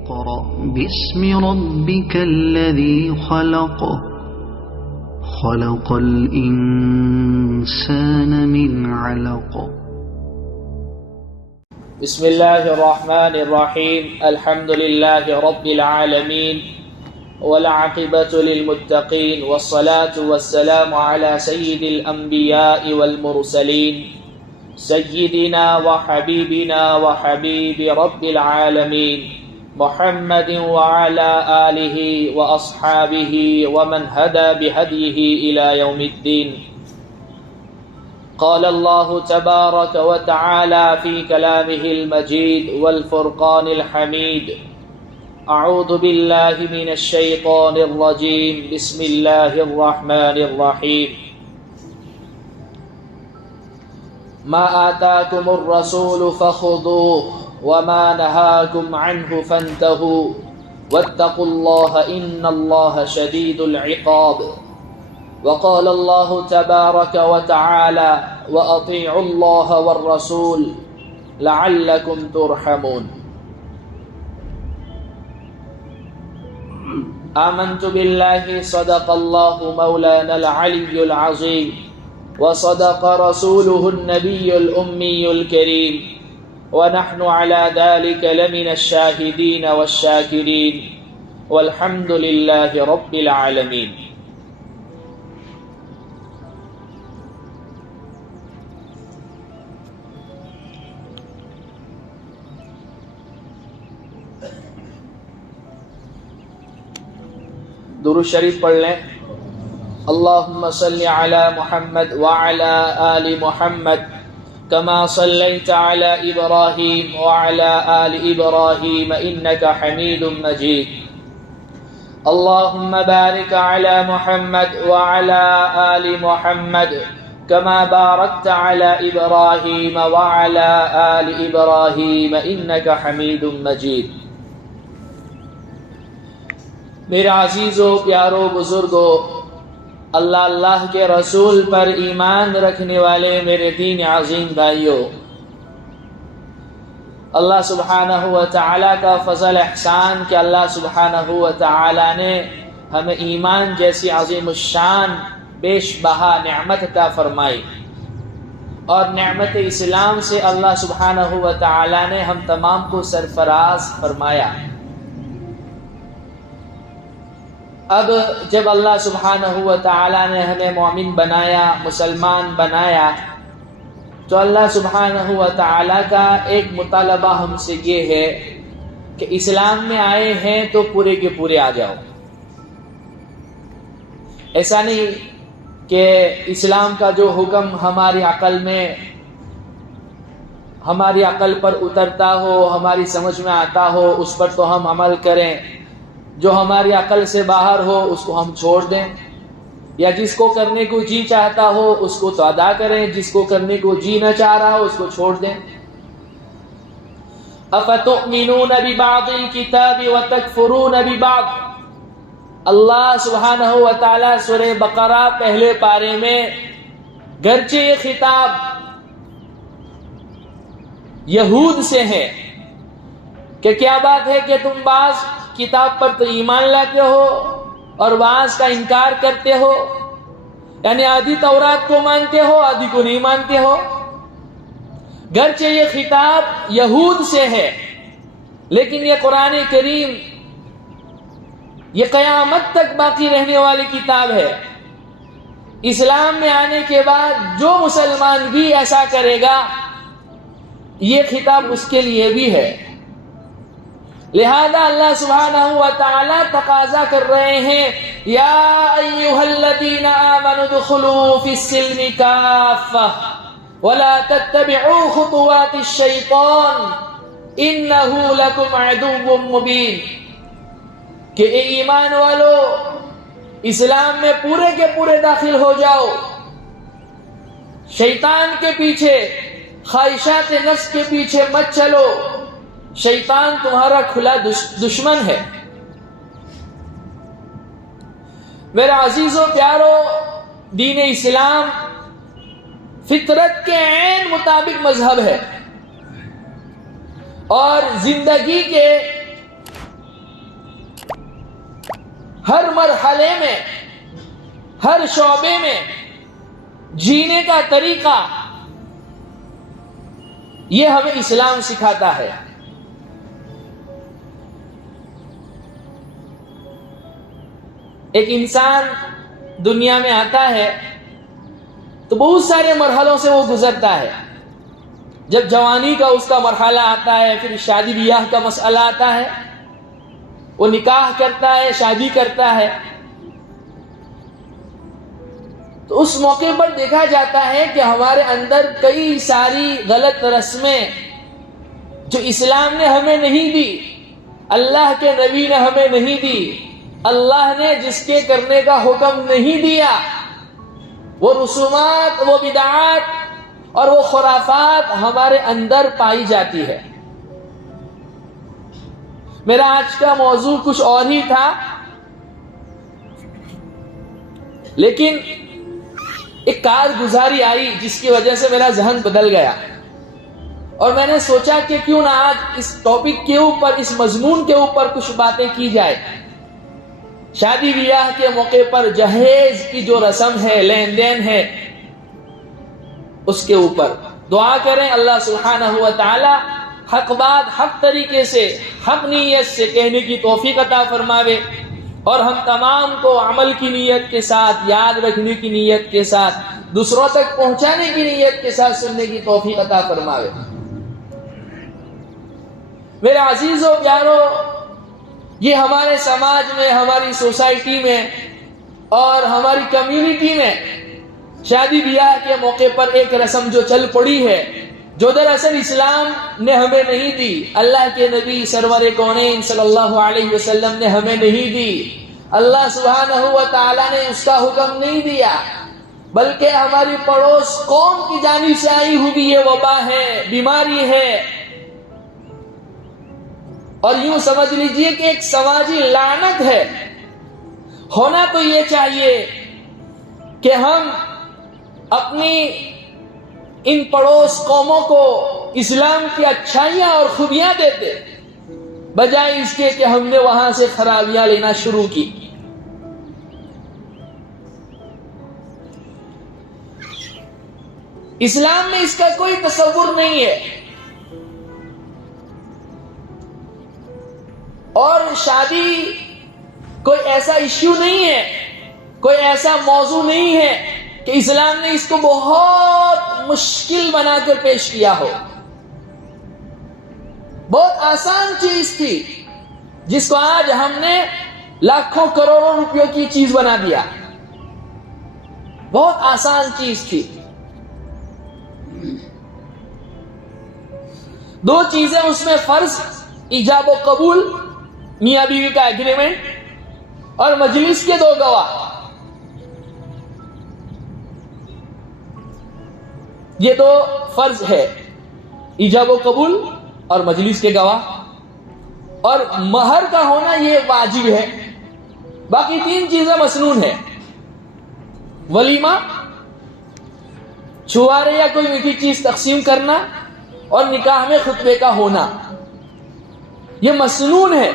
اقرأ باسم ربك الذي خلق خلق الإنسان من علق بسم اللہ الرحمن الرحیم الحمد للہ رب العالمین والعاقبۃ للمتقین والصلاة والسلام على سید الانبیاء والمرسلین سیدنا وحبیبنا وحبیب رب العالمین محمد وعلى آلہ واصحابہ ومن ہدى بہدیہ الى یوم الدین. قال الله تبارك وتعالى في كلامه المجيد والفرقان الحميد. أعوذ بالله من الشيطان الرجيم. بسم الله الرحمن الرحيم. ما آتاكم الرسول فخذوه وما نهاكم عنه فانتهوا واتقوا الله إن الله شديد العقاب. وقال الله تبارك وتعالى وأطيعوا الله والرسول لعلكم ترحمون. آمنت بالله صدق الله مولانا العلي العظيم وصدق رسوله النبي الأمي الكريم ونحن على ذلك لمن الشاهدين والشاكرين والحمد لله رب العالمين. درود شریف پڑھ لیں. اللہم صلی علی محمد وعلی آل محمد کما صلیت علی ابراہیم وعلی آل ابراہیم انک حمید مجید. اللہم بارک علی محمد وعلی آل محمد کما بارکت علی ابراہیم وعلی آل ابراہیم انک حمید مجید. میرے عزیزوں، پیاروں، بزرگوں، اللہ کے رسول پر ایمان رکھنے والے میرے دین عظیم بھائیوں، اللہ سبحانہ و تعالیٰ کا فضل احسان کہ اللہ سبحانہ و تعالیٰ نے ہمیں ایمان جیسی عظیم الشان بیش بہا نعمت عطا فرمائی، اور نعمت اسلام سے اللہ سبحانہ و تعالیٰ نے ہم تمام کو سرفراز فرمایا. اب جب اللہ سبحانہ و تعالیٰ نے ہمیں مومن بنایا، مسلمان بنایا، تو اللہ سبحانہ و تعالیٰ کا ایک مطالبہ ہم سے یہ ہے کہ اسلام میں آئے ہیں تو پورے کے پورے آ جاؤ. ایسا نہیں کہ اسلام کا جو حکم ہماری عقل پر اترتا ہو، ہماری سمجھ میں آتا ہو، اس پر تو ہم عمل کریں، جو ہماری عقل سے باہر ہو اس کو ہم چھوڑ دیں، یا جس کو کرنے کو جی چاہتا ہو اس کو تو ادا کریں، جس کو کرنے کو جی نہ چاہ رہا ہو اس کو چھوڑ دیں. افتؤمنون ببعض الکتاب وتکفرون ببعض. اللہ سبحانہ و تعالی سورہ بقرہ پہلے پارے میں گرچہ یہ خطاب یہود سے ہے کہ کیا بات ہے کہ تم بعض کتاب پر تو ایمان لاتے ہو اور بعض کا انکار کرتے ہو، یعنی آدھی تورات کو مانتے ہو آدھی کو نہیں مانتے ہو. گرچہ یہ خطاب یہود سے ہے لیکن یہ قرآن کریم یہ قیامت تک باقی رہنے والی کتاب ہے. اسلام میں آنے کے بعد جو مسلمان بھی ایسا کرے گا یہ خطاب اس کے لیے بھی ہے. لہذا اللہ سبحانہ و تعالی تقاضا کر رہے ہیں، یا ایھا الذین آمنوا ادخلوا فی السلم کافہ ولا تتبعوا خطوات الشیطان انہ لکم عدو مبین. کہ اے ایمان والو، اسلام میں پورے کے پورے داخل ہو جاؤ، شیطان کے پیچھے، خواہشات نفس کے پیچھے مت چلو، شیطان تمہارا کھلا دشمن ہے. میرے عزیزوں، پیارو، دین اسلام فطرت کے عین مطابق مذہب ہے اور زندگی کے ہر مرحلے میں، ہر شعبے میں جینے کا طریقہ یہ ہمیں اسلام سکھاتا ہے۔ ایک انسان دنیا میں آتا ہے تو بہت سارے مرحلوں سے وہ گزرتا ہے۔ جب جوانی کا اس کا مرحلہ آتا ہے، پھر شادی بیاہ کا مسئلہ آتا ہے، وہ نکاح کرتا ہے، شادی کرتا ہے، تو اس موقع پر دیکھا جاتا ہے کہ ہمارے اندر کئی ساری غلط رسمیں جو اسلام نے ہمیں نہیں دی، اللہ کے نبی نے ہمیں نہیں دی، اللہ نے جس کے کرنے کا حکم نہیں دیا، وہ رسومات، وہ بدعات اور وہ خرافات ہمارے اندر پائی جاتی ہے۔ میرا آج کا موضوع کچھ اور ہی تھا، لیکن ایک کارگزاری آئی جس کی وجہ سے میرا ذہن بدل گیا، اور میں نے سوچا کہ کیوں نہ آج اس ٹاپک کے اوپر، اس مضمون کے اوپر کچھ باتیں کی جائے۔ شادی بیاہ کے موقع پر جہیز کی جو رسم ہے، لین دین ہے، اس کے اوپر دعا کریں اللہ سبحانہ و تعالی حق بات حق طریقے سے، حق نیت سے کہنے کی توفیق عطا فرماوے، اور ہم تمام کو عمل کی نیت کے ساتھ، یاد رکھنے کی نیت کے ساتھ، دوسروں تک پہنچانے کی نیت کے ساتھ سننے کی توفیق عطا فرماوے۔ میرے عزیزوں پیارو، یہ ہمارے سماج میں، ہماری سوسائٹی میں اور ہماری کمیونٹی میں شادی بیاہ کے موقع پر ایک رسم جو چل پڑی ہے، جو دراصل اسلام نے ہمیں نہیں دی، اللہ کے نبی سرور کونین صلی اللہ علیہ وسلم نے ہمیں نہیں دی، اللہ سبحانہ و تعالی نے اس کا حکم نہیں دیا، بلکہ ہماری پڑوس قوم کی جانب سے آئی ہوئی یہ وبا ہے، بیماری ہے، اور یوں سمجھ لیجئے کہ ایک سماجی لعنت ہے۔ ہونا تو یہ چاہیے کہ ہم اپنی ان پڑوس قوموں کو اسلام کی اچھائیاں اور خوبیاں دیتے، بجائے اس کے کہ ہم نے وہاں سے خرابیاں لینا شروع کی۔ اسلام میں اس کا کوئی تصور نہیں ہے، اور شادی کوئی ایسا ایشو نہیں ہے، کوئی ایسا موضوع نہیں ہے کہ اسلام نے اس کو بہت مشکل بنا کر پیش کیا ہو۔ بہت آسان چیز تھی جس کو آج ہم نے لاکھوں کروڑوں روپیوں کی چیز بنا دیا۔ بہت آسان چیز تھی۔ دو چیزیں اس میں فرض، ایجاب و قبول، میاں بیوی کا ایگریمنٹ، اور مجلس کے دو گواہ۔ یہ دو فرض ہے، ایجاب و قبول اور مجلس کے گواہ، اور مہر کا ہونا یہ واجب ہے۔ باقی تین چیزیں مسنون ہیں: ولیمہ، چھوارے یا کوئی میٹھی چیز تقسیم کرنا، اور نکاح میں خطبے کا ہونا، یہ مسنون ہے۔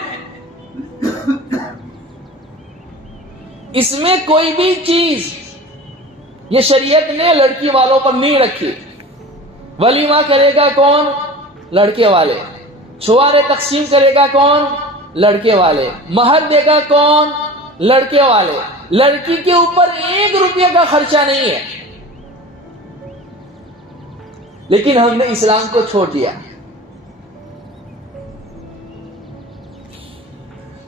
اس میں کوئی بھی چیز یہ شریعت نے لڑکی والوں پر نہیں رکھی۔ ولیمہ کرے گا کون؟ لڑکے والے۔ چھوارے تقسیم کرے گا کون؟ لڑکے والے۔ مہر دے گا کون؟ لڑکے والے۔ لڑکی کے اوپر 1 روپیہ کا خرچہ نہیں ہے، لیکن ہم نے اسلام کو چھوڑ دیا۔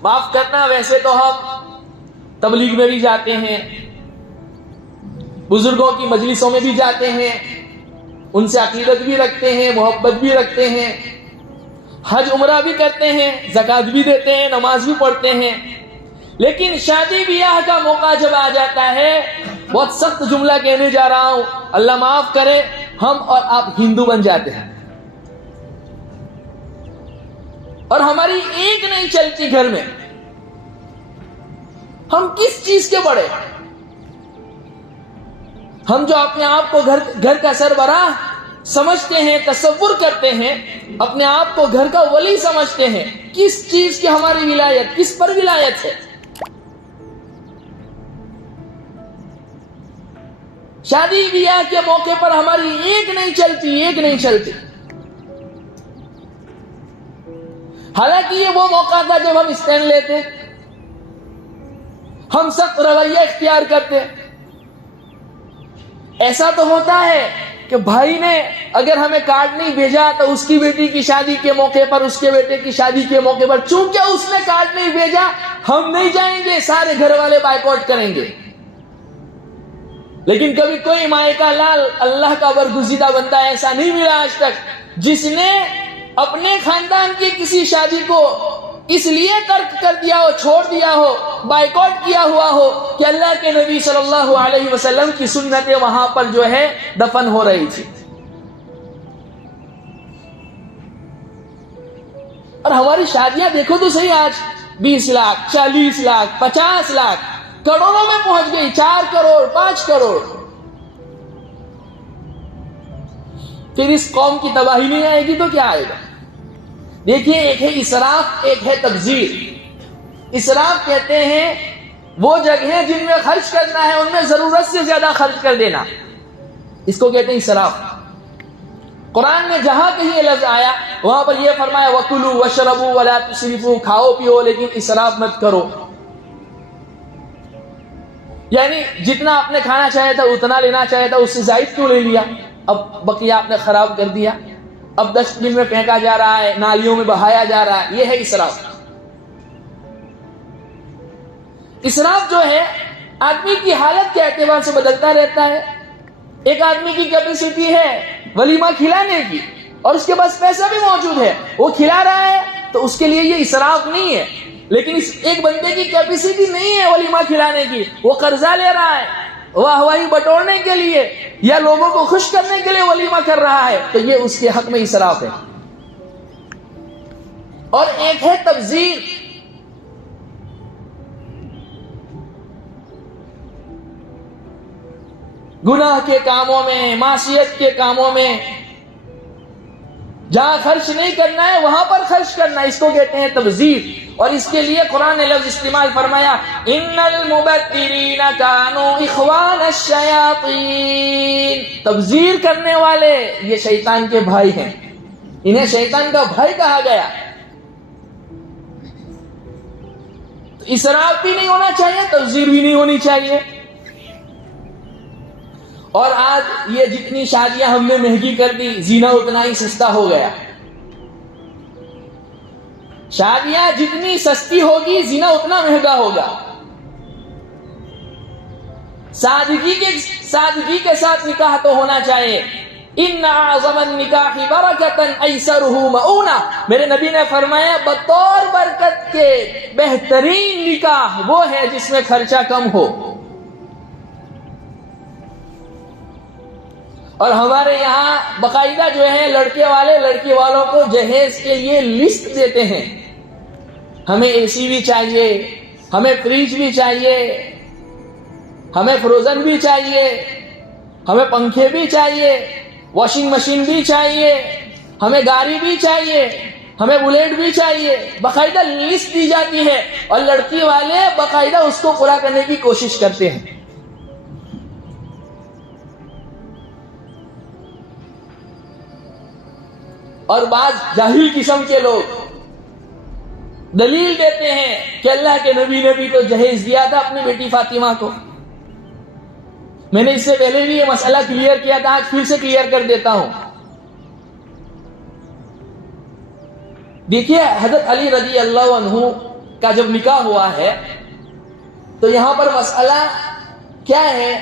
معاف کرنا، ویسے تو ہم تبلیغ میں بھی جاتے ہیں، بزرگوں کی مجلسوں میں بھی جاتے ہیں، ان سے عقیدت بھی رکھتے ہیں، محبت بھی رکھتے ہیں، حج عمرہ بھی کرتے ہیں، زکوٰۃ بھی دیتے ہیں، نماز بھی پڑھتے ہیں، لیکن شادی بیاہ کا موقع جب آ جاتا ہے، بہت سخت جملہ کہنے جا رہا ہوں، اللہ معاف کرے، ہم اور آپ ہندو بن جاتے ہیں، اور ہماری ایک نہیں چلتی گھر میں۔ ہم کس چیز کے بڑے؟ ہم جو اپنے آپ کو گھر کا سربراہ سمجھتے ہیں، تصور کرتے ہیں، اپنے آپ کو گھر کا ولی سمجھتے ہیں، کس چیز کی ہماری ولایت، کس پر ولایت ہے؟ شادی بیاہ کے موقع پر ہماری ایک نہیں چلتی. حالانکہ یہ وہ موقع تھا جب ہم اسٹینڈ لیتے, ہم سخت رویہ اختیار کرتے. ایسا تو ہوتا ہے کہ بھائی نے اگر ہمیں کارڈ نہیں بھیجا تو اس کی بیٹی کی شادی کے موقع پر, اس کے بیٹے کی شادی کے موقع پر, چونکہ اس نے کارڈ نہیں بھیجا ہم نہیں جائیں گے, سارے گھر والے بائیکاٹ کریں گے. لیکن کبھی کوئی مائے کا لال, اللہ کا برگزیدہ بندہ ایسا نہیں ملا آج تک جس نے اپنے خاندان کی کسی شادی کو اس لیے ترک کر دیا ہو, چھوڑ دیا ہو, بائیکاٹ کیا ہوا ہو کہ اللہ کے نبی صلی اللہ علیہ وسلم کی سنتیں وہاں پر جو ہے دفن ہو رہی تھی. اور ہماری شادیاں دیکھو تو صحیح, آج 20 لاکھ 40 لاکھ 50 لاکھ کروڑوں میں پہنچ گئی, 4 کروڑ 5 کروڑ. پھر اس قوم کی تباہی نہیں آئے گی تو کیا آئے گا؟ دیکھیے, ایک ہے اسراف, ایک ہے تبذیر. اسراف کہتے ہیں وہ جگہیں جن میں خرچ کرنا ہے ان میں ضرورت سے زیادہ خرچ کر دینا, اس کو کہتے ہیں اسراف. قرآن میں جہاں کہیں یہ لفظ آیا وہاں پر یہ فرمایا وَكُلُوا وَاشْرَبُوا وَلَا تُسْرِفُوا, کھاؤ پیو لیکن اسراف مت کرو. یعنی جتنا آپ نے کھانا چاہے تھا اتنا لینا چاہے تھا, اس سے زائد کیوں لے لیا, اب بقیہ آپ نے خراب کر دیا, اب ڈسٹ بن میں پھینکا جا رہا ہے, نالیوں میں بہایا جا رہا ہے. یہ ہے اسراف. اسراف جو ہے آدمی کی حالت کے اعتبار سے بدلتا رہتا ہے. ایک آدمی کی کیپیسٹی ہے ولیمہ کھلانے کی اور اس کے پاس پیسہ بھی موجود ہے, وہ کھلا رہا ہے تو اس کے لیے یہ اسراف نہیں ہے. لیکن اس ایک بندے کی کیپیسٹی نہیں ہے ولیمہ کھلانے کی, وہ قرضہ لے رہا ہے واہ واہی بٹورنے کے لیے یا لوگوں کو خوش کرنے کے لیے ولیمہ کر رہا ہے, تو یہ اس کے حق میں اسراف ہے. اور ایک ہے تبذیر. گناہ کے کاموں میں, معصیت کے کاموں میں جہاں خرچ نہیں کرنا ہے وہاں پر خرچ کرنا, اس کو کہتے ہیں تبذیر. اور اس کے لیے قرآن نے لفظ استعمال فرمایا ان المبذرین کانوا اخوان الشیاطین. تبذیر کرنے والے یہ شیطان کے بھائی ہیں, انہیں شیطان کا بھائی کہا گیا. تو اسراف بھی نہیں ہونا چاہیے, تبذیر بھی نہیں ہونی چاہیے. اور آج یہ جتنی شادیاں ہم نے مہنگی کر دی, زینا اتنا ہی سستا ہو گیا. شادیاں جتنی سستی ہوگی زینا اتنا مہنگا ہوگا. سادگی کے ساتھ نکاح تو ہونا چاہیے. ان اعظم النکاح برکتا ایسرہ مؤونہ, میرے نبی نے فرمایا بطور برکت کے بہترین نکاح وہ ہے جس میں خرچہ کم ہو. اور ہمارے یہاں باقاعدہ جو ہے لڑکے والے لڑکی والوں کو جہیز کے لیے لسٹ دیتے ہیں, ہمیں اے سی بھی چاہیے, ہمیں فریج بھی چاہیے, ہمیں فروزن بھی چاہیے, ہمیں پنکھے بھی چاہیے, واشنگ مشین بھی چاہیے, ہمیں گاڑی بھی چاہیے, ہمیں بلیٹ بھی چاہیے. باقاعدہ لسٹ دی جاتی ہے اور لڑکی والے باقاعدہ اس کو پورا کرنے کی کوشش کرتے ہیں. اور بعض جاہل قسم کے لوگ دلیل دیتے ہیں کہ اللہ کے نبی نے بھی تو جہیز دیا تھا اپنی بیٹی فاطمہ کو. میں نے اس سے پہلے بھی یہ مسئلہ کلیئر کیا تھا, آج پھر سے کلیئر کر دیتا ہوں. دیکھیے حضرت علی رضی اللہ عنہ کا جب نکاح ہوا ہے تو یہاں پر مسئلہ کیا ہے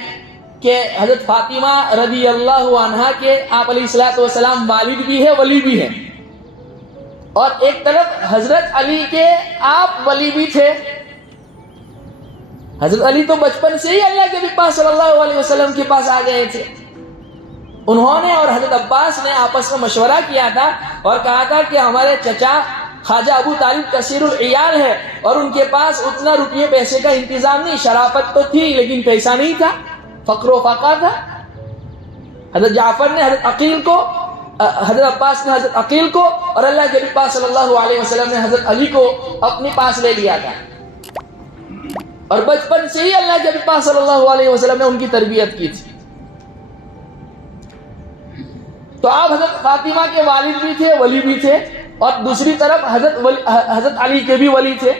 کہ حضرت فاطمہ رضی اللہ عنہا کے آپ علیہ الصلوۃ والسلام والد بھی ہے ولی بھی ہے, اور ایک طرف حضرت علی کے آپ ولی بھی تھے. حضرت علی تو بچپن سے ہی اللہ کے پاس صلی اللہ علیہ وسلم کے پاس آ گئے تھے. انہوں نے اور حضرت عباس نے آپس میں مشورہ کیا تھا اور کہا تھا کہ ہمارے چچا خواجہ ابو طالب کثیر العیال ہے اور ان کے پاس اتنا روپیے پیسے کا انتظام نہیں, شرافت تو تھی لیکن پیسہ نہیں تھا, فقر و فاقہ تھا. حضرت جعفر نے حضرت عقیل کو, حضرت عباس نے حضرت عقیل کو, اور اللہ کے پاس صلی اللہ علیہ وسلم نے حضرت علی کو اپنے پاس لے لیا تھا. اور بچپن سے ہی اللہ کے پاس صلی اللہ علیہ وسلم نے ان کی تربیت کی تھی. تو آپ حضرت فاطمہ کے والد بھی تھے, ولی بھی تھے, اور دوسری طرف حضرت علی کے بھی ولی تھے.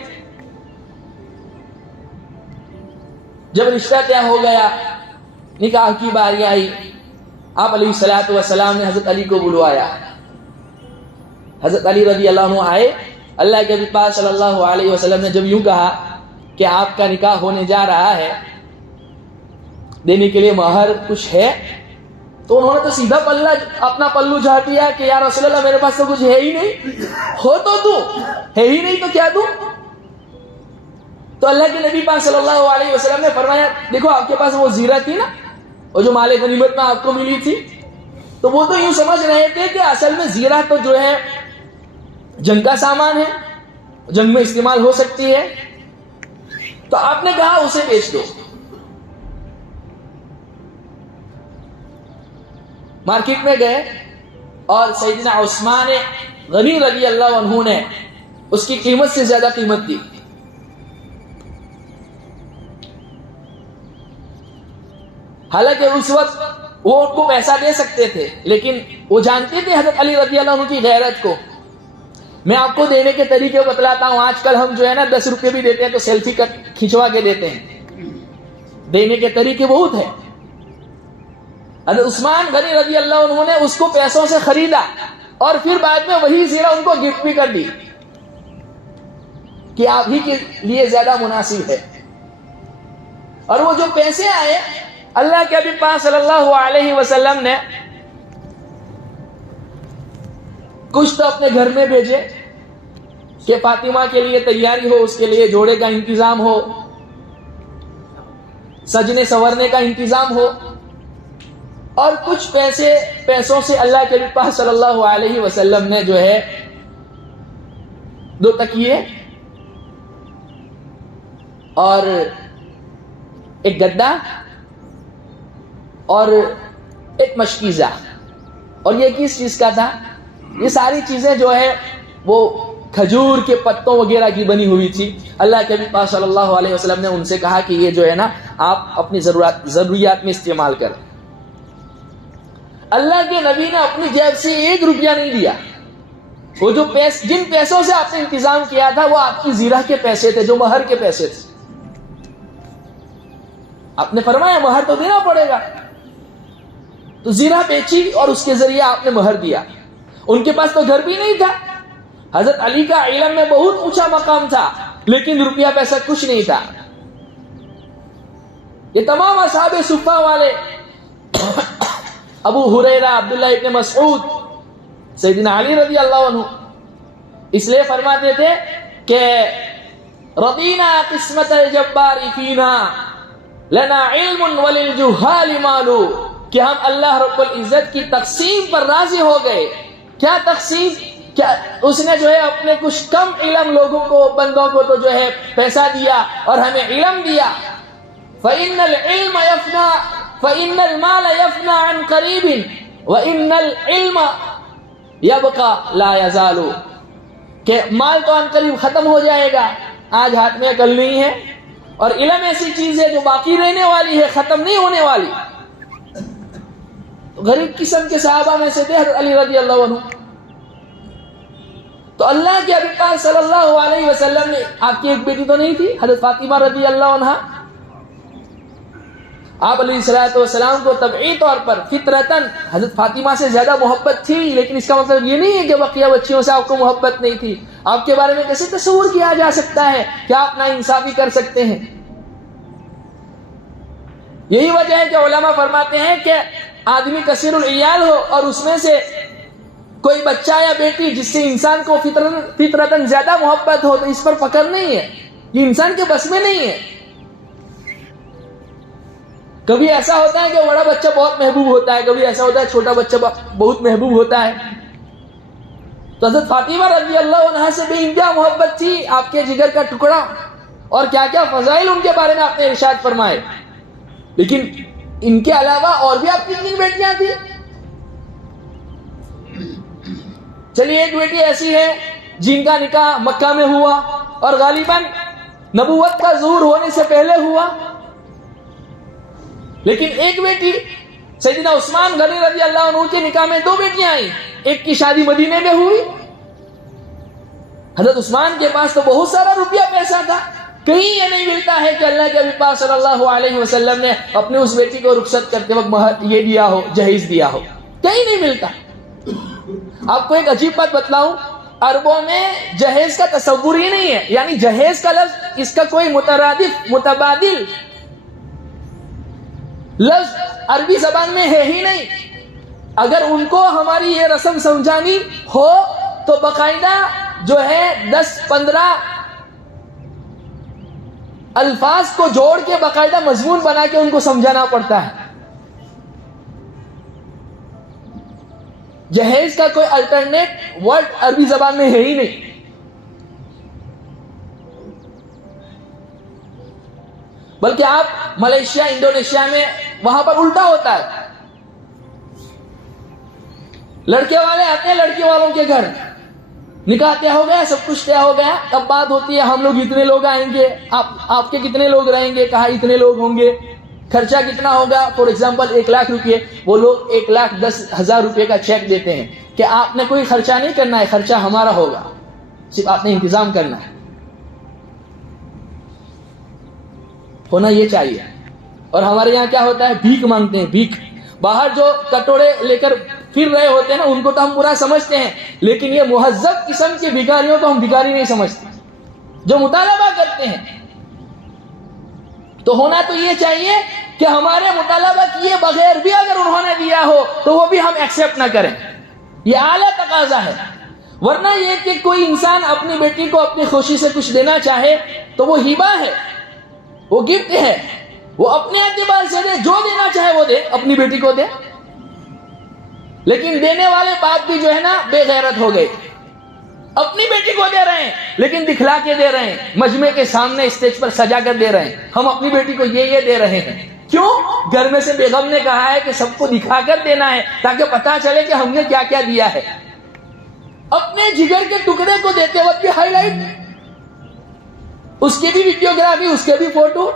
جب رشتہ طے ہو گیا, نکاح کی باری آئی, آپ علیہ الصلوۃ والسلام نے حضرت علی کو بلوایا. حضرت علی رضی اللہ عنہ آئے. اللہ کے نبی پاک صلی اللہ علیہ وسلم نے جب یوں کہا کہ آپ کا نکاح ہونے جا رہا ہے, دینے کے لیے مہر کچھ ہے, تو انہوں نے تو سیدھا اپنا پلو جھاڑ دیا کہ یا رسول اللہ میرے پاس تو کچھ ہے ہی نہیں, ہو تو دوں, ہے ہی نہیں تو کیا دوں. تو اللہ کے نبی پاک صلی اللہ علیہ وسلم نے فرمایا دیکھو آپ کے پاس وہ زیرہ تھی نا, اور جو مال غنیمت میں آپ کو ملی تھی, تو وہ تو یوں سمجھ رہے تھے کہ اصل میں زیرہ تو جو ہے جنگ کا سامان ہے, جنگ میں استعمال ہو سکتی ہے. تو آپ نے کہا اسے بیچ دو. مارکیٹ میں گئے اور سیدنا عثمان غنی رضی اللہ عنہ نے اس کی قیمت سے زیادہ قیمت دی. حالانکہ اس وقت وہ ان کو پیسہ دے سکتے تھے, لیکن وہ جانتے تھے حضرت علی رضی اللہ عنہ کی غیرت کو. میں آپ کو دینے کے طریقے بتلاتا ہوں. آج کل ہم جو ہے نا 10 روپے بھی دیتے ہیں تو سیلفی کھنچوا کے دیتے ہیں. دینے کے طریقے بہت ہیں. حضرت عثمان غنی رضی اللہ عنہ نے اس کو پیسوں سے خریدا اور پھر بعد میں وہی زیرہ ان کو گفٹ بھی کر دی کہ آپ ہی کے لیے زیادہ مناسب ہے. اور وہ جو پیسے آئے, اللہ کے حبیب پاک صلی اللہ علیہ وسلم نے کچھ تو اپنے گھر میں بھیجے کہ فاطمہ کے لیے تیاری ہو, اس کے لیے جوڑے کا انتظام ہو, سجنے سورنے کا انتظام ہو. اور کچھ پیسوں سے اللہ کے نبی پاک صلی اللہ علیہ وسلم نے جو ہے 2 تکیے اور ایک گدا اور ایک مشکیزہ, اور یہ کس چیز کا تھا؟ یہ ساری چیزیں جو ہے وہ کھجور کے پتوں وغیرہ کی بنی ہوئی تھی. اللہ کے نبی پاک صلی اللہ علیہ وسلم نے ان سے کہا کہ یہ جو ہے نا آپ اپنی ضروریات میں استعمال کریں. اللہ کے نبی نے اپنی جیب سے 1 روپیہ نہیں دیا. وہ جو جن پیسوں سے آپ نے انتظام کیا تھا وہ آپ کی زیرہ کے پیسے تھے, جو مہر کے پیسے تھے. آپ نے فرمایا مہر تو دینا پڑے گا, تو زیرہ بیچی اور اس کے ذریعے آپ نے مہر دیا. ان کے پاس تو گھر بھی نہیں تھا. حضرت علی کا علم میں بہت اونچا مقام تھا, لیکن روپیہ پیسہ کچھ نہیں تھا. یہ تمام اصحاب صفہ والے ابو ہریرہ, عبداللہ ابن مسعود, سیدنا علی رضی اللہ عنہ اس لیے فرماتے تھے کہ رضینا قسمت الجبار فینا لنا علم وللجہال مال, کہ ہم اللہ رب العزت کی تقسیم پر راضی ہو گئے. کیا تقسیم؟ کیا اس نے جو ہے اپنے کچھ کم علم لوگوں کو, بندوں کو تو جو ہے پیسہ دیا اور ہمیں علم دیا. فإن العلم يفنى فإن المال يفنى عن قريب وإن العلم يبقى لا يزال, کہ مال تو عن قریب ختم ہو جائے گا, آج ہاتھ میں کل نہیں ہے, اور علم ایسی چیز ہے جو باقی رہنے والی ہے, ختم نہیں ہونے والی. غریب قسم کے صحابہ میں سے تھے حضرت علی رضی اللہ عنہ. تو اللہ کے حبیب پاک صلی اللہ علیہ وسلم نے, آپ کی ایک بیٹی تو نہیں تھی حضرت فاطمہ رضی اللہ عنہا, آپ علیہ الصلوۃ والسلام کو طبعی طور پر فطرتاً حضرت فاطمہ سے زیادہ محبت تھی, لیکن اس کا مطلب یہ نہیں ہے کہ بقیہ بچیوں سے آپ کو محبت نہیں تھی. آپ کے بارے میں کیسے تصور کیا جا سکتا ہے کہ آپ ناانصافی کر سکتے ہیں؟ یہی وجہ ہے کہ علماء فرماتے ہیں کہ آدمی کثیر العیال ہو اور اس میں سے کوئی بچہ یا بیٹی جس سے انسان کو فطرتاً زیادہ محبت ہو, تو اس پر فخر نہیں ہے, یہ انسان کے بس میں نہیں ہے. کبھی ایسا ہوتا ہے کہ بڑا بچہ بہت محبوب ہوتا ہے, کبھی ایسا ہوتا ہے چھوٹا بچہ بہت محبوب ہوتا ہے. تو حضرت فاطمہ رضی اللہ عنہا سے بے انتہا محبت تھی, آپ کے جگر کا ٹکڑا, اور کیا کیا فضائل ان کے بارے میں آپ نے ارشاد فرمائے. لیکن ان کے علاوہ اور بھی آپ کی 3 بیٹیاں تھیں. چلیے ایک بیٹی ایسی ہے جن کا نکاح مکہ میں ہوا اور غالباً نبوت کا ظہور ہونے سے پہلے ہوا, لیکن ایک بیٹی سیدنا عثمان غنی رضی اللہ عنہ کے نکاح میں 2 بیٹیاں آئیں، ایک کی شادی مدینے میں ہوئی. حضرت عثمان کے پاس تو بہت سارا روپیہ پیسہ تھا. کہیں یہ نہیں ملتا ہے کہ اللہ کے حبیب پاک صلی اللہ علیہ وسلم نے اپنی اس بیٹی کو رخصت کرتے وقت مہر یہ دیا ہو، جہیز دیا ہو. کہیں نہیں ملتا. آپ کو ایک عجیب بات بتلاؤں، عربوں میں جہیز کا تصور ہی نہیں ہے. یعنی جہیز کا لفظ، اس کا کوئی مترادف متبادل لفظ عربی زبان میں ہے ہی نہیں. اگر ان کو ہماری یہ رسم سمجھانی ہو تو باقاعدہ جو ہے 10-15 الفاظ کو جوڑ کے باقاعدہ مضمون بنا کے ان کو سمجھانا پڑتا ہے. جہیز کا کوئی الٹرنیٹ ورڈ عربی زبان میں ہے ہی نہیں. بلکہ آپ ملیشیا، انڈونیشیا میں وہاں پر الٹا ہوتا ہے. لڑکے والے آتے ہیں لڑکی والوں کے گھر، نکاح طے ہو گیا، سب کچھ طے ہو گیا. اب بات ہوتی ہے ہم لوگ اتنے لوگ آئیں گے، آپ کے کتنے لوگ رہیں گے؟ کہا اتنے لوگ ہوں گے. خرچہ کتنا ہوگا؟ فار ایگزامپل 1 لاکھ روپے. وہ لوگ 1,10,000 روپے کا چیک دیتے ہیں کہ آپ نے کوئی خرچہ نہیں کرنا ہے، خرچہ ہمارا ہوگا، صرف آپ نے انتظام کرنا ہے. ہونا یہ چاہیے. اور ہمارے یہاں کیا ہوتا ہے؟ بھیک مانگتے ہیں. بھیک باہر جو کٹورے لے کر پھر رہے ہوتے ہیں نا، ان کو تو ہم برا سمجھتے ہیں، لیکن یہ مہذب قسم کے بھکاریوں کو ہم بھکاری نہیں سمجھتے جو مطالبہ کرتے ہیں. تو ہونا تو یہ چاہیے کہ ہمارے مطالبہ کیے بغیر بھی اگر انہوں نے دیا ہو تو وہ بھی ہم ایکسپٹ نہ کریں. یہ اعلیٰ تقاضا ہے. ورنہ یہ کہ کوئی انسان اپنی بیٹی کو اپنی خوشی سے کچھ دینا چاہے تو وہ ہبہ ہے، وہ گفٹ ہے، وہ اپنے اعتبار سے دے، جو دینا چاہے وہ دے، اپنی بیٹی کو دے. لیکن دینے والے باپ بھی جو ہے نا بے غیرت ہو گئے. اپنی بیٹی کو دے رہے ہیں لیکن دکھلا کے دے رہے ہیں، مجمع کے سامنے اسٹیج پر سجا کر دے رہے ہیں. ہم اپنی بیٹی کو یہ دے رہے ہیں. کیوں؟ گھر میں سے بیگم نے کہا ہے کہ سب کو دکھا کر دینا ہے تاکہ پتا چلے کہ ہم نے کیا کیا دیا ہے. اپنے جگر کے ٹکڑے کو دیتے وقت بھی ہائی لائٹ، اس کی بھی ویڈیوگرافی، اس کے بھی فوٹو.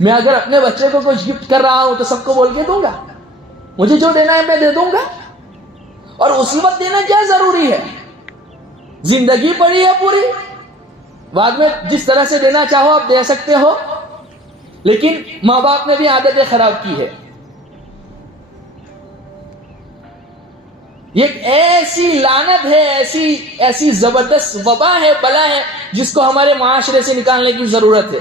میں اگر اپنے بچے کو کچھ گفٹ کر رہا ہوں تو سب کو بول کے دوں گا، مجھے جو دینا ہے میں دے دوں گا. اور اسی وقت دینا کیا ضروری ہے؟ زندگی پڑی ہے پوری، بعد میں جس طرح سے دینا چاہو آپ دے سکتے ہو. لیکن ماں باپ نے بھی عادتیں خراب کی ہے. یہ ایک ایسی لعنت ہے، ایسی زبردست وبا ہے، بلا ہے، جس کو ہمارے معاشرے سے نکالنے کی ضرورت ہے.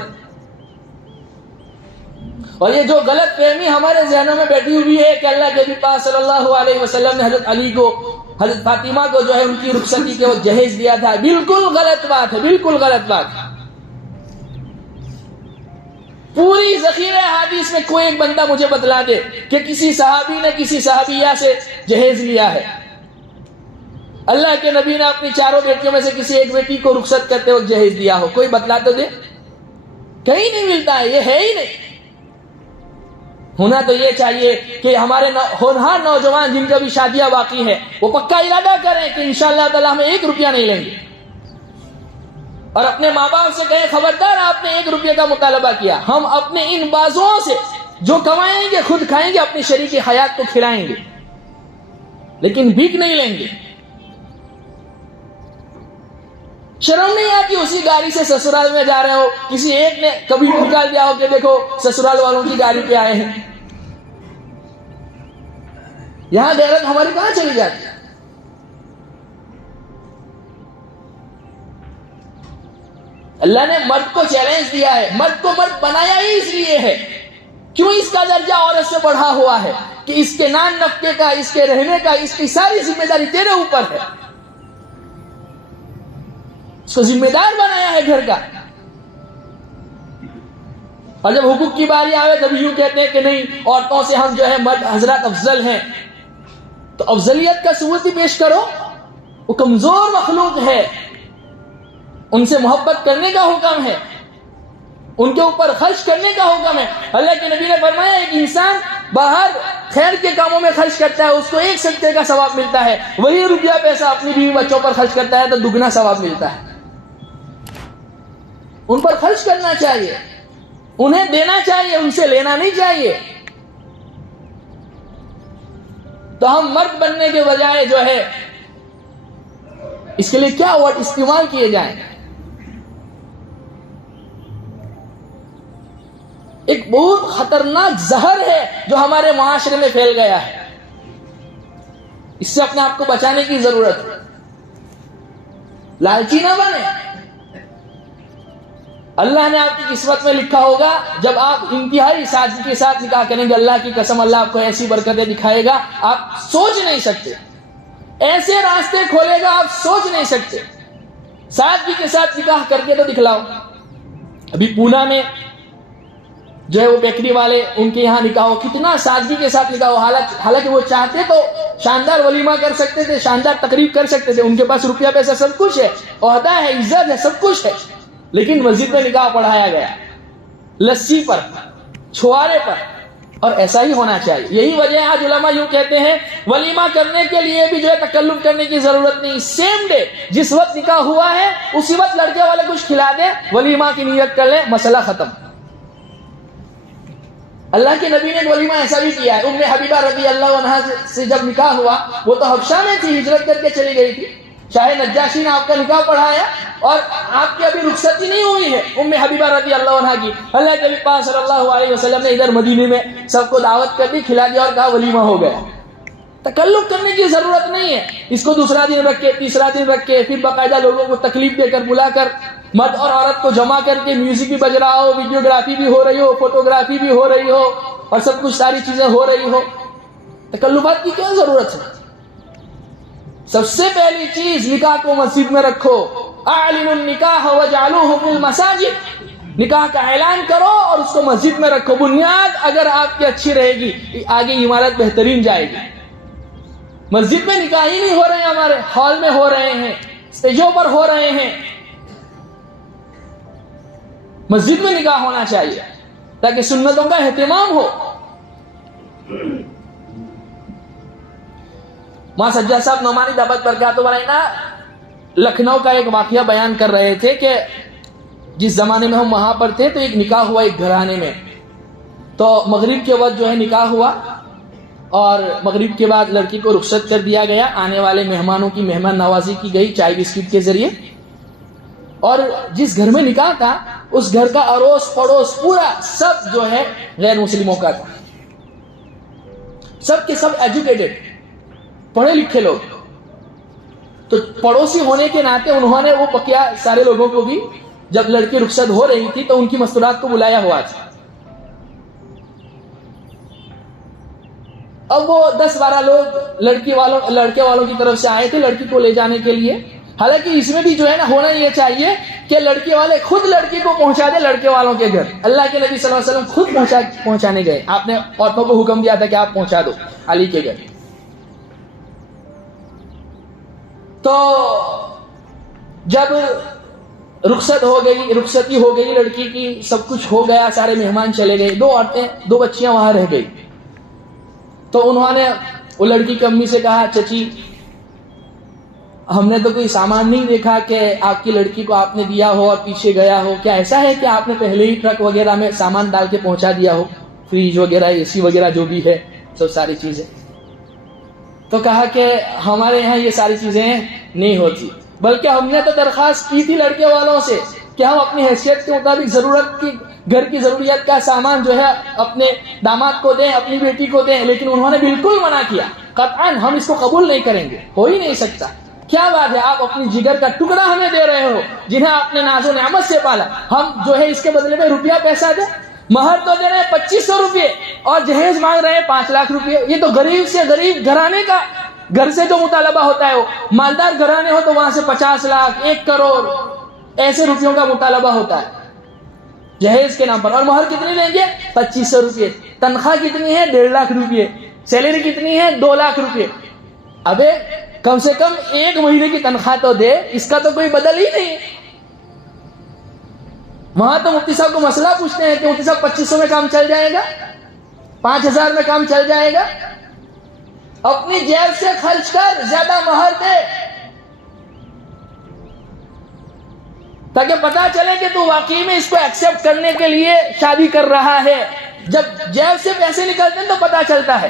اور یہ جو غلط فہمی ہمارے ذہنوں میں بیٹھی ہوئی ہے کہ اللہ کے نبی پاک صلی اللہ علیہ وسلم نے حضرت علی کو، حضرت فاطمہ کو جو ہے ان کی رخصتی کے وقت جہیز دیا تھا، بالکل غلط بات ہے، بالکل غلط بات. پوری ذخیرہ حدیث میں کوئی ایک بندہ مجھے بتلا دے کہ کسی صحابی نے کسی صحابیہ سے جہیز لیا ہے. اللہ کے نبی نے اپنی 4 بیٹیوں میں سے کسی ایک بیٹی کو رخصت کرتے وقت جہیز دیا ہو. کوئی بتلا تو دے. کہیں نہیں ملتا ہے، یہ ہے ہی نہیں. ہونا تو یہ چاہیے کہ ہمارے ہونہار نوجوان جن کا بھی شادیاں باقی ہے وہ پکا ارادہ کریں کہ انشاءاللہ تعالی ہم 1 روپیہ نہیں لیں گے. اور اپنے ماں باپ سے کہیں خبردار آپ نے 1 روپیہ کا مطالبہ کیا، ہم اپنے ان بازوؤں سے جو کمائیں گے خود کھائیں گے، اپنی شریک حیات کو کھلائیں گے، لیکن بھیک نہیں لیں گے. شرم نہیں آتی اسی گاڑی سے سسرال میں جا رہے ہو، کسی ایک نے کبھی نکال دیا ہو کہ دیکھو سسرال والوں کی گاڑی پہ آئے ہیں. یہاں غیرت ہماری کہاں چلی جاتی ہے؟ اللہ نے مرد کو چیلنج دیا ہے، مرد کو مرد بنایا ہی اس لیے ہے. کیوں اس کا درجہ عورت سے بڑھا ہوا ہے؟ کہ اس کے نان نفقے کا، اس کے رہنے کا، اس کی ساری ذمہ داری تیرے اوپر ہے. اس کو ذمہ دار بنایا ہے گھر کا. اور جب حقوق کی باری آئے تب یوں کہتے ہیں کہ نہیں عورتوں سے ہم جو ہے مرد حضرات افضل ہیں. تو افضلیت کا ثبوت ہی پیش کرو. وہ کمزور مخلوق ہے، ان سے محبت کرنے کا حکم ہے، ان کے اوپر خرچ کرنے کا حکم ہے. اللہ کے نبی نے فرمایا ایک انسان باہر خیر کے کاموں میں خرچ کرتا ہے، اس کو 1 صدقے کا ثواب ملتا ہے. وہی روپیہ پیسہ اپنی بیوی بچوں پر خرچ کرتا ہے تو دگنا ثواب ملتا ہے. ان پر خرچ کرنا چاہیے، انہیں دینا چاہیے، ان سے لینا نہیں چاہیے. تو ہم مرد بننے کے بجائے جو ہے اس کے لیے کیا ورڈ استعمال کیے جائیں. ایک بہت خطرناک زہر ہے جو ہمارے معاشرے میں پھیل گیا ہے. اس سے اپنے آپ کو بچانے کی ضرورت ہے. لالچی نہ بنے. اللہ نے آپ کی قسمت میں لکھا ہوگا جب آپ انتہائی سادگی کے ساتھ نکاح کریں گے, اللہ کی قسم اللہ آپ کو ایسی برکتیں دکھائے گا آپ سوچ نہیں سکتے. ایسے راستے کھولے گا آپ سوچ نہیں سکتے. سادگی کے ساتھ نکاح کر کے تو دکھلاؤ. ابھی پونا میں جو ہے وہ بیکری والے, ان کے یہاں نکاح ہو, کتنا سادگی کے ساتھ نکاح ہو. حالانکہ وہ چاہتے تو شاندار ولیمہ کر سکتے تھے, شاندار تقریب کر سکتے تھے, ان کے پاس روپیہ پیسہ سب کچھ ہے, عہدہ ہے, عزت ہے, سب کچھ ہے, لیکن مسجد میں نکاح پڑھایا گیا لسی پر, چھوارے پر. اور ایسا ہی ہونا چاہیے. یہی وجہ ہے آج علماء یوں کہتے ہیں ولیمہ کرنے کے لیے بھی جو ہے تکلف کرنے کی ضرورت نہیں. سیم ڈے جس وقت نکاح ہوا ہے اسی وقت لڑکے والے کچھ کھلا دیں, ولیمہ کی نیت کر لیں, مسئلہ ختم. اللہ کے نبی نے ایک ولیمہ ایسا بھی کیا ہے. ام حبیبہ رضی اللہ عنہا سے جب نکاح ہوا, وہ تو حبشہ میں تھی, ہجرت کر کے چلی گئی تھی. شاہ نجاشی نے آپ کا نکاح پڑھایا اور آپ کی ابھی رخصتی نہیں ہوئی ہے ام حبیبہ رضی اللہ عنہا کی. اللہ کے نبی پاک صلی اللہ علیہ وسلم نے ادھر مدینے میں سب کو دعوت کر دی, کھلا دیا اور کہا ولیمہ ہو گیا. تکلف کرنے کی ضرورت نہیں ہے. اس کو دوسرا دن رکھ کے, تیسرا دن رکھ کے, پھر باقاعدہ لوگوں کو تکلیف دے کر بلا کر, مرد اور عورت کو جمع کر کے میوزک بھی بج رہا ہو, ویڈیوگرافی بھی ہو رہی ہو, فوٹوگرافی بھی ہو رہی ہو, اور سب کچھ ساری چیزیں ہو رہی ہو. تکلفات کی کیا ضرورت ہے؟ سب سے پہلی چیز نکاح کو مسجد میں رکھو. اعلنوا النکاح وجعلوه فی المساجد. نکاح کا اعلان کرو اور اس کو مسجد میں رکھو. بنیاد اگر آپ کی اچھی رہے گی آگے عمارت بہترین جائے گی. مسجد میں نکاح ہی نہیں ہو رہے ہیں, ہمارے ہال میں ہو رہے ہیں, اسٹیجوں پر ہو رہے ہیں. مسجد میں نکاح ہونا چاہیے تاکہ سنتوں کا اہتمام ہو. ماں سجاد صاحب نعمانی دعوت برکاتہ علیہ لکھنؤ کا ایک واقعہ بیان کر رہے تھے کہ جس زمانے میں ہم وہاں پر تھے تو ایک نکاح ہوا ایک گھرانے میں. تو مغرب کے وقت جو ہے نکاح ہوا اور مغرب کے بعد لڑکی کو رخصت کر دیا گیا. آنے والے مہمانوں کی مہمان نوازی کی گئی چائے بسکٹ کے ذریعے. اور جس گھر میں نکاح تھا اس گھر کا اڑوس پڑوس پورا سب جو ہے غیر مسلموں کا تھا. سب کے سب ایجوکیٹڈ, پڑھے لکھے لوگ. تو پڑوسی ہونے کے ناطے انہوں نے وہ بقیہ سارے لوگوں کو بھی جب لڑکی رخصت ہو رہی تھی تو ان کی مستورات کو بلایا ہوا تھا. اب وہ 10-12 لوگ لڑکے والوں کی طرف سے آئے تھے لڑکی کو لے جانے کے لیے. حالانکہ اس میں بھی جو ہے نا ہونا یہ چاہیے کہ لڑکے والے خود لڑکی کو پہنچا دے لڑکے والوں کے گھر. اللہ کے نبی صلی اللہ علیہ وسلم خود پہنچانے گئے. آپ نے عورتوں کو حکم دیا تھا کہ آپ پہنچا دو علی کے گھر. تو جب رخصتی ہو گئی لڑکی کی, سب کچھ ہو گیا, سارے مہمان چلے گئے, 2 عورتیں 2 بچیاں وہاں رہ گئی. تو انہوں نے وہ لڑکی کی امی سے کہا چچی ہم نے تو کوئی سامان نہیں دیکھا کہ آپ کی لڑکی کو آپ نے دیا ہو اور پیچھے گیا ہو. کیا ایسا ہے کہ آپ نے پہلے ہی ٹرک وغیرہ میں سامان ڈال کے پہنچا دیا ہو, فریج وغیرہ اے سی وغیرہ جو بھی ہے سب ساری چیزیں. تو کہا کہ ہمارے یہاں یہ ساری چیزیں نہیں ہوتی, بلکہ ہم نے تو درخواست کی تھی لڑکے والوں سے کہ ہم اپنی حیثیت کے مطابق ضرورت کی گھر کی ضروریات کا سامان جو ہے اپنے داماد کو دیں, اپنی بیٹی کو دیں, لیکن انہوں نے بالکل منع کیا. قطعاً ہم اس کو قبول نہیں کریں گے, ہو ہی نہیں سکتا. کیا بات ہے, آپ اپنی جگر کا ٹکڑا ہمیں دے رہے ہو جنہیں آپ نے ناز و نعمت سے پالا, ہم جو ہے اس کے بدلے میں روپیہ پیسہ دیں. مہر تو دے رہے ہیں 2500 روپے اور جہیز مانگ رہے ہیں 5 لاکھ روپے. یہ تو غریب سے غریب گھرانے کا گھر سے جو مطالبہ ہوتا ہے, وہ مالدار گھرانے ہو تو وہاں سے 50 لاکھ 1 کروڑ ایسے روپیوں کا مطالبہ ہوتا ہے جہیز کے نام پر. اور مہر کتنی دیں گے 2500 روپے. تنخواہ کتنی ہے 1.5 لاکھ روپے. سیلری کتنی ہے 2 لاکھ روپے. ابے کم سے کم 1 مہینے کی تنخواہ تو دے, اس کا تو کوئی بدل ہی نہیں. وہاں تو مفتی صاحب کو مسئلہ پوچھتے ہیں کہ مفتی صاحب 2500 میں کام چل جائے گا, 5000 میں کام چل جائے گا. اپنی جیب سے خرچ کر زیادہ مہر دے تاکہ پتا چلے کہ تو واقعی میں اس کو ایکسپٹ کرنے کے لیے شادی کر رہا ہے. جب جیب سے پیسے نکلتے ہیں تو پتا چلتا ہے.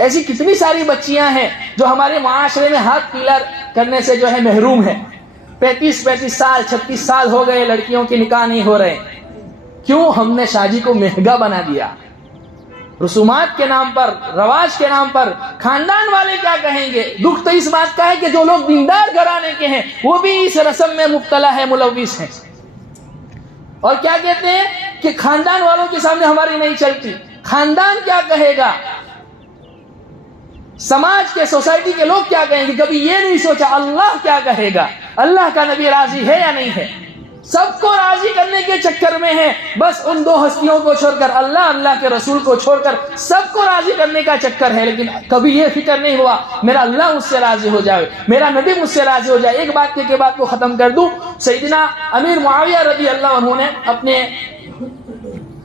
ایسی کتنی ساری بچیاں ہیں جو ہمارے معاشرے میں ہاتھ پیلا کرنے سے جو ہے محروم ہیں. 35 سال 36 سال ہو گئے لڑکیوں کے نکاح نہیں ہو رہے. کیوں؟ ہم نے شادی کو مہنگا بنا دیا. رسومات کے نام پر، رواج کے نام پر. خاندان والے کیا کہیں گے؟ دکھ تو اس بات کا ہے کہ جو لوگ دیندار گھرانے کے ہیں وہ بھی اس رسم میں مبتلا ہے، ملوث ہیں. اور کیا کہتے ہیں کہ خاندان والوں کے سامنے ہماری نہیں چلتی. خاندان کیا کہے گا؟ سماج کے، سوسائٹی کے لوگ کیا کہیں گے؟ کبھی یہ نہیں سوچا اللہ کیا کہے گا، اللہ کا نبی راضی ہے یا نہیں ہے. سب کو راضی کرنے کے چکر میں ہے. بس ان دو ہستیوں کو چھوڑ کر، اللہ کے رسول کو چھوڑ کر سب کو راضی کرنے کا چکر ہے. لیکن کبھی یہ فکر نہیں ہوا میرا اللہ مجھ سے راضی ہو جائے، میرا نبی مجھ سے راضی ہو جائے. ایک بات کے بات کو ختم کر دوں. سیدنا امیر معاویہ رضی اللہ عنہ نے اپنے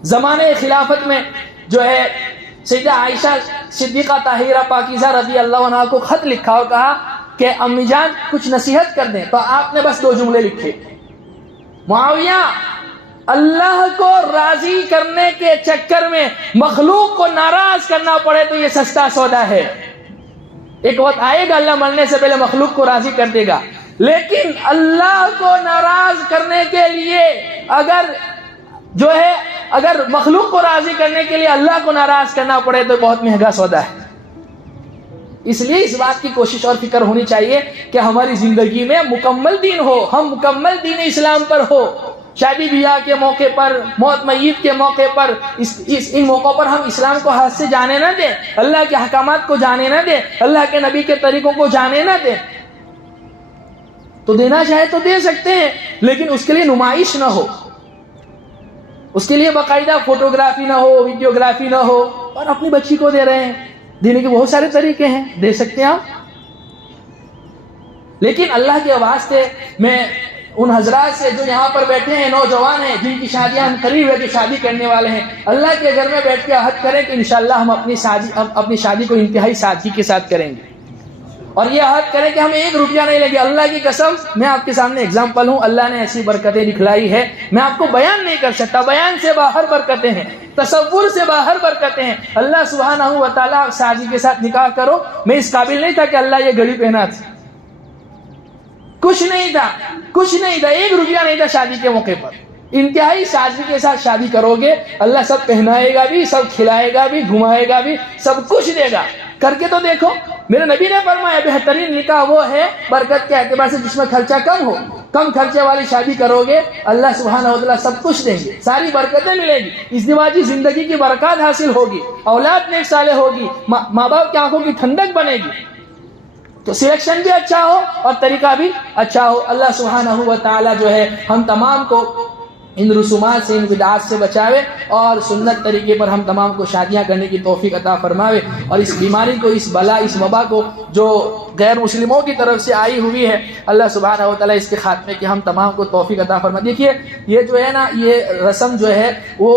زمانے خلافت میں جو ہے سیدہ عائشہ صدیقہ طاہرہ پاکیزہ رضی اللہ عنہ کو خط لکھا اور کہا کہ امی جان کچھ نصیحت کر دیں. تو آپ نے بس 2 جملے لکھے. معاویہ، اللہ کو راضی کرنے کے چکر میں مخلوق کو ناراض کرنا پڑے تو یہ سستا سودا ہے. ایک وقت آئے گا اللہ مرنے سے پہلے مخلوق کو راضی کر دے گا، لیکن اللہ کو ناراض کرنے کے لیے اگر مخلوق کو راضی کرنے کے لیے اللہ کو ناراض کرنا پڑے تو بہت مہنگا سودا ہے. اس لیے اس بات کی کوشش اور فکر ہونی چاہیے کہ ہماری زندگی میں مکمل دین ہو، ہم مکمل دین اسلام پر ہو. شادی بیاہ کے موقع پر، موت میت کے موقع پر، ان موقعوں پر ہم اسلام کو ہاتھ سے جانے نہ دیں، اللہ کے احکامات کو جانے نہ دیں، اللہ کے نبی کے طریقوں کو جانے نہ دیں. تو دینا چاہے تو دے سکتے ہیں، لیکن اس کے لیے نمائش نہ ہو، اس کے لیے باقاعدہ فوٹوگرافی نہ ہو، ویڈیوگرافی نہ ہو. اور اپنی بچی کو دے رہے ہیں، دینے کے بہت سارے طریقے ہیں، دے سکتے ہیں آپ. لیکن اللہ کے واسطے میں ان حضرات سے جو یہاں پر بیٹھے ہیں، نوجوان ہیں جن کی شادیاں ہم قریب ہے، جو شادی کرنے والے ہیں، اللہ کے گھر میں بیٹھ کے عہد کریں کہ انشاءاللہ ہم اپنی شادی کو انتہائی سادگی کے ساتھ کریں گے. اور یہ عہد کریں کہ ہمیں 1 روپیہ نہیں لگے. اللہ کی قسم، میں آپ کے سامنے اگزامپل ہوں، اللہ نے ایسی برکتیں دکھلائی ہے میں آپ کو بیان نہیں کر سکتا. بیان سے باہر برکتیں ہیں، تصور سے باہر برکتیں ہیں. اللہ سبحانہ و تعالیٰ شادی کے ساتھ نکاح کرو. میں اس قابل نہیں تھا کہ اللہ یہ گھڑی پہنا تھی، کچھ نہیں تھا، 1 روپیہ نہیں تھا. شادی کے موقع پر انتہائی سادگی کے ساتھ شادی کرو گے، اللہ سب پہنائے گا بھی، سب کھلائے گا بھی، گھمائے گا بھی، سب کچھ دے گا. کر کے تو دیکھو. میرے نبی نے فرمایا بہترین نکاح وہ ہے برکت کے اعتبار سے جس میں خرچہ کم ہو. کم خرچے والی شادی کرو گے، اللہ سبحانہ و تعالیٰ سب کچھ دیں گے، ساری برکتیں ملیں گی، ازدواجی زندگی کی برکات حاصل ہوگی، اولاد نیک صالح ہوگی، ماں باپ کی آنکھوں کی ٹھنڈک بنے گی. تو سلیکشن بھی اچھا ہو اور طریقہ بھی اچھا ہو. اللہ سبحانہ و تعالیٰ جو ہے ہم تمام کو ان رسومات سے، ان بدعات سے بچاوے اور سنت طریقے پر ہم تمام کو شادیاں کرنے کی توفیق عطا فرماوے. اور اس بیماری کو، اس بلا، اس وبا کو جو غیر مسلموں کی طرف سے آئی ہوئی ہے، اللہ سبحانہ و تعالیٰ اس کے خاتمے کی ہم تمام کو توفیق عطا فرما. دیکھیے یہ جو ہے نا، یہ رسم جو ہے وہ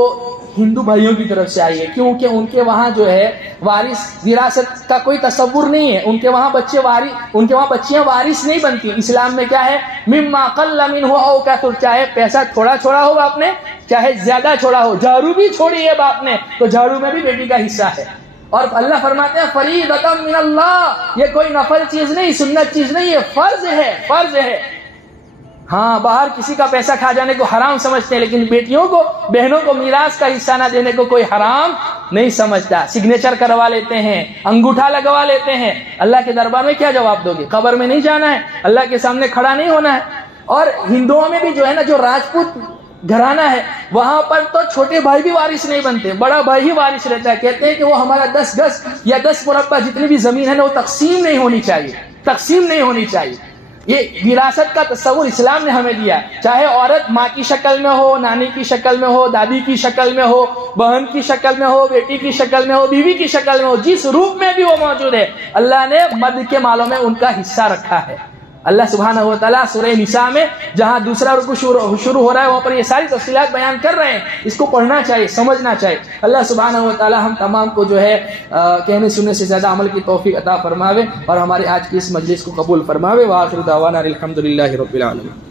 ہندو بھائیوں کی طرف سے آئی ہے، کیونکہ ان کے وہاں جو ہے وارث، وراثت کا کوئی تصور نہیں ہے. ان کے وہاں بچیاں وارث نہیں بنتی. اسلام میں کیا ہے؟ مما قل منہ او کثر، چاہے پیسہ تھوڑا چھوڑا ہو باپ نے، چاہے زیادہ چھوڑا ہو. جھاڑو بھی چھوڑی ہے باپ نے تو جھاڑو میں بھی بیٹی کا حصہ ہے. اور اللہ فرماتے ہیں فریضۃ من اللہ، یہ کوئی نفل چیز نہیں، سنت چیز نہیں، یہ فرض ہے، فرض ہے. ہاں باہر کسی کا پیسہ کھا جانے کو حرام سمجھتے ہیں، لیکن بیٹیوں کو، بہنوں کو میراث کا حصہ نہ دینے کو کوئی حرام نہیں سمجھتا. سگنیچر کروا لیتے ہیں، انگوٹھا لگوا لیتے ہیں. اللہ کے دربار میں کیا جواب دو گے؟ قبر میں نہیں جانا ہے، اللہ کے سامنے کھڑا نہیں ہونا ہے. اور ہندوؤں میں بھی جو ہے نا، جو راجپوت گھرانہ ہے، وہاں پر تو چھوٹے بھائی بھی وارث نہیں بنتے، بڑا بھائی ہی وارث رہتا ہے. کہتے ہیں کہ وہ ہمارا 10 گز یا 10 مربع جتنی بھی زمین ہے نا، وہ تقسیم نہیں ہونی چاہیے، تقسیم نہیں ہونی چاہیے. یہ وراثت کا تصور اسلام نے ہمیں دیا. چاہے عورت ماں کی شکل میں ہو، نانی کی شکل میں ہو، دادی کی شکل میں ہو، بہن کی شکل میں ہو، بیٹی کی شکل میں ہو، بیوی کی شکل میں ہو، جس روپ میں بھی وہ موجود ہے، اللہ نے مرد کے مالوں میں ان کا حصہ رکھا ہے. اللہ سبحانہ و تعالیٰ سورہ نساء میں جہاں دوسرا رکوع شروع ہو رہا ہے، وہاں پر یہ ساری تفصیلات بیان کر رہے ہیں. اس کو پڑھنا چاہیے، سمجھنا چاہیے. اللہ سبحانہ و تعالیٰ ہم تمام کو جو ہے کہنے سننے سے زیادہ عمل کی توفیق عطا فرماوے اور ہمارے آج کی اس مجلس کو قبول فرماوے. وآخر دعوانا الحمدللہ رب العالمین.